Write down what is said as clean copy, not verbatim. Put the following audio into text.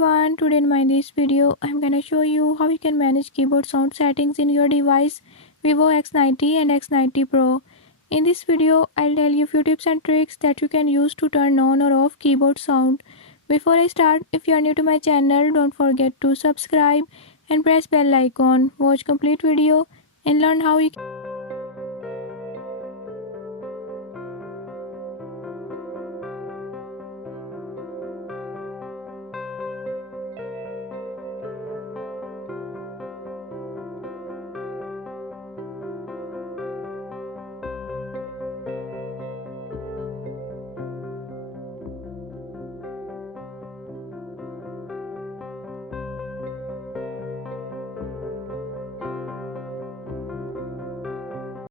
everyone, today in this video I'm gonna show you how you can manage keyboard sound settings in your device Vivo X90 and X90 Pro. In this video I'll tell you few tips and tricks that you can use to turn on or off keyboard sound. Before I start, if you are new to my channel, don't forget to subscribe and press bell icon. Watch complete video and learn how you